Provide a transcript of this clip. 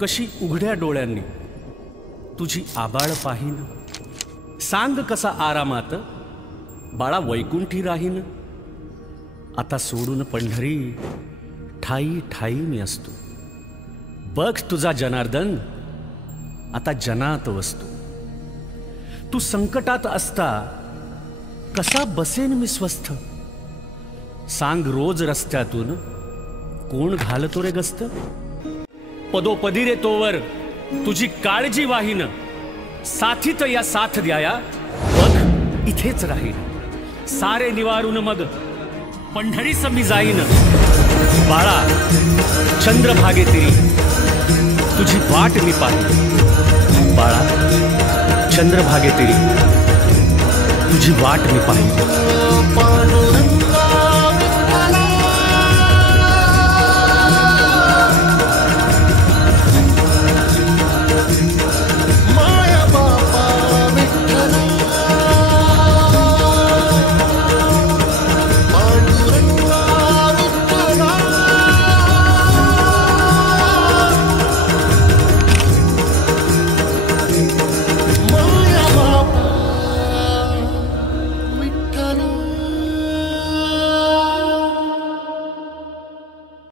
कशी उघड्या डोळ्यांनी तुझी आबाळ पाहीन, सांग कसा आरामात बाळा वैकुंठी राहीन। आता सोडून पंढरी ठाई ठाई मी असतो, बघ तुझा जनार्दन आता जनात वसतो। तू संकटात असता कसा बसेन मी स्वस्थ, सांग रोज रस्त्यातून कोण घालतो रे गस्त। पदोपदी रे तोवर तुझी काळजी वाहीन, साथीत या साथ द्याया बघ इथेच राहीन। सारे निवारून मग पंढरीस मी जाईन, बाळा चंद्रभागे तिरी तुझी वाट मी पाहीन। बाळा चंद्रभागे तिरी तुझी वाट मी पाहीन।